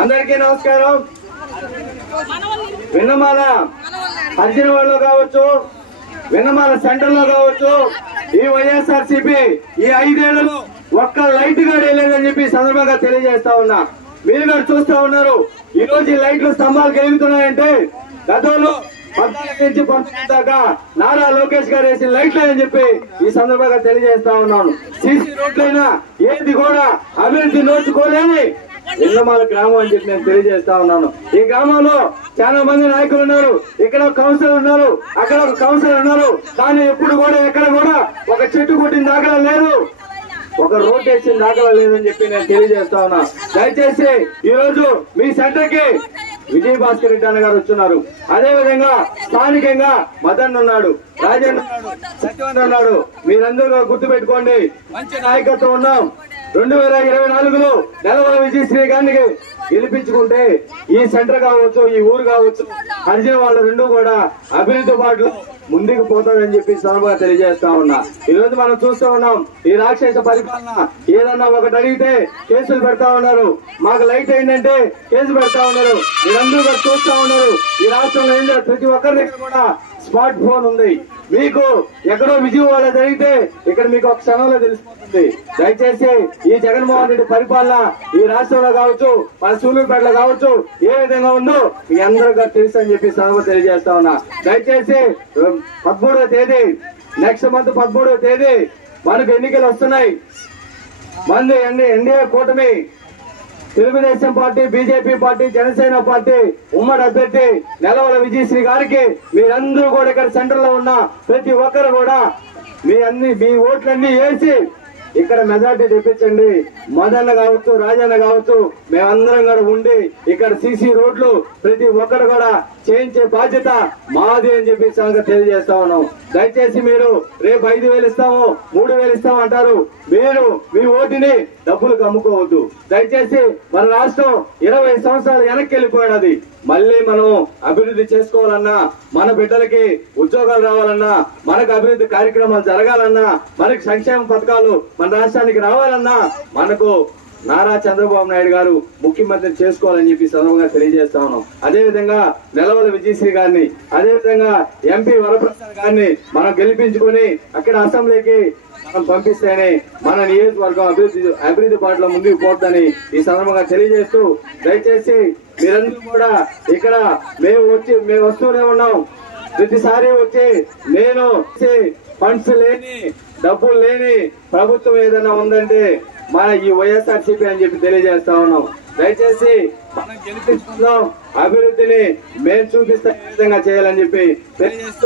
అందరికీ నమస్కారం. విన్నమాల హరిజనవాడలో కావచ్చు, విన్నమాల సెంటర్ లో కావచ్చు, ఈ వైఎస్ఆర్సీపీ ఈ 5 ఏళ్లలో ఒక్క లైట్ గా వేయలేదని చెప్పి సందర్భంగా తెలియజేస్తా ఉన్నా. మీరు కూడా చూస్తా ఉన్నారు, ఈ రోజు ఈ లైట్లు స్తంభాలకు ఎగుతున్నాయంటే గతంలో 14 నుంచి 19 దాకా నారా లోకేష్ గారు వేసిన లైట్లని చెప్పి ఈ సందర్భంగా తెలియజేస్తా ఉన్నాను. సీసీ రోడ్లైనా ఏది కూడా అభివృద్ధి నోచుకోలేని విన్నమాల గ్రామం అని చెప్పి నేను తెలియజేస్తా ఉన్నాను. ఈ గ్రామంలో చాలా మంది నాయకులు ఉన్నారు, ఇక్కడ ఒక కౌన్సిలర్ ఉన్నారు, అక్కడ ఒక కౌన్సిలర్ ఉన్నారు, కానీ ఎప్పుడు కూడా ఎక్కడ కూడా ఒక చెట్టు కొట్టిన దాఖలా లేదు, ఒక రోడ్ వేసిన దాఖలా లేదని చెప్పి నేను తెలియజేస్తా ఉన్నా. దయచేసి ఈ రోజు మీ సెంటర్ కి విజయ్ భాస్కర్ రెడ్డి అన్న గారు వచ్చున్నారు. అదే విధంగా స్థానికంగా మదన్ ఉన్నాడు, రాజేంద్ర ఉన్నాడు, సత్యవన్ ఉన్నాడు. మీరందరూ గుర్తు పెట్టుకోండి, మంచి నాయకత్వం ఉన్నాం. 2024లో నెలవల విజయశ్రీ గారిని గెలిపించుకుంటే ఈ సెంటర్ కావచ్చు, ఈ ఊరు కావచ్చు, హరిజన వాళ్ళు రెండు కూడా అభివృద్ధి బాటలో ముందుకు పోతారని చెప్పి సందర్భంగా తెలియజేస్తా ఉన్నా. ఈ రోజు మనం చూస్తూ ఉన్నాం, ఈ రాక్షస పరిపాలన ఏదన్నా ఒకటి అడిగితే కేసులు పెడతా ఉన్నారు, మాకు లైట్ అయిందంటే కేసు పెడతా ఉన్నారు. మీరందరూ కూడా చూస్తా ఉన్నారు, ఈ రాష్ట్రంలో ఏం లేదు, ప్రతి ఒక్కరి దగ్గర కూడా స్మార్ట్ ఫోన్ ఉంది. మీకు ఎక్కడో విజయవాడ జరిగితే ఇక్కడ మీకు ఒక క్షణంలో తెలిసిపోతుంది. దయచేసి ఈ జగన్మోహన్ రెడ్డి పరిపాలన ఈ రాష్ట్రంలో కావచ్చు, మన సూలూరుపేటలో కావచ్చు, ఏ విధంగా ఉందో మీ అందరికీ తెలుసు అని చెప్పి సందర్భంగా తెలియజేస్తా ఉన్నా. దయచేసి 13వ తేదీ, నెక్స్ట్ మంత్ 13వ తేదీ మనకు ఎన్నికలు వస్తున్నాయి. మంది ఎన్డీఏ కూటమి Telugu Desam party, BJP party, Janasena party ఉమ్మడి అభ్యర్థి నెలవల విజయశ్రీ గారికి మీరందరూ కూడా ఇక్కడ సెంటర్ లో ఉన్న ప్రతి ఒక్కరు కూడా మీ ఓట్లన్నీ వేసి ఇక్కడ మెజార్టీ తెప్పించండి. మదన్న కావచ్చు, రాజన్న కావచ్చు, మేమందరం కూడా ఉండి ఇక్కడ సీసీ రోడ్లు ప్రతి ఒక్కరు కూడా చేయించే బాధ్యత మాది అని చెప్పి సంగతి తెలియజేస్తా ఉన్నాం. దయచేసి మీరు రేపు 5,000 ఇస్తాము, 3,000 ఇస్తాము అంటారు. మీరు మీ ఓటుని డబ్బులకు అమ్ముకోవద్దు. దయచేసి మన రాష్ట్రం 20 సంవత్సరాలు వెనక్కి వెళ్ళిపోయినది. మళ్ళీ మనం అభివృద్ధి చేసుకోవాలన్నా, మన బిడ్డలకి ఉద్యోగాలు రావాలన్నా, మనకు అభివృద్ధి కార్యక్రమాలు జరగాలన్నా, మనకు సంక్షేమ పథకాలు మన రాష్ట్రానికి రావాలన్నా మనకు నారా చంద్రబాబు నాయుడు గారు ముఖ్యమంత్రి చేసుకోవాలని చెప్పి సందర్భంగా తెలియజేస్తా ఉన్నాం. అదేవిధంగా నెలవల విజయశ్రీ గారిని, అదేవిధంగా ఎంపీ వరప్రసాద్ గారిని మనం గెలిపించుకుని అక్కడ అసెంబ్లీకి మనం పంపిస్తేనే మన నియోజకవర్గం అభివృద్ధి బాటలో ముందుకు పోతుందని ఈ సందర్భంగా తెలియజేస్తూ, దయచేసి మీరందరూ కూడా ఇక్కడ మేము వస్తూనే ఉన్నాం. ప్రతిసారి వచ్చి నేను ఫండ్స్ లేని, డబ్బులు లేని ప్రభుత్వం ఏదైనా ఉందంటే మన ఈ వైఎస్ఆర్సీపీ అని చెప్పి తెలియజేస్తా ఉన్నాం. దయచేసి మనం గెలిపించుకుందాం, అభివృద్ధిని మేము చూపిస్తాం ఏ విధంగా చేయాలని చెప్పి తెలియజేస్తూ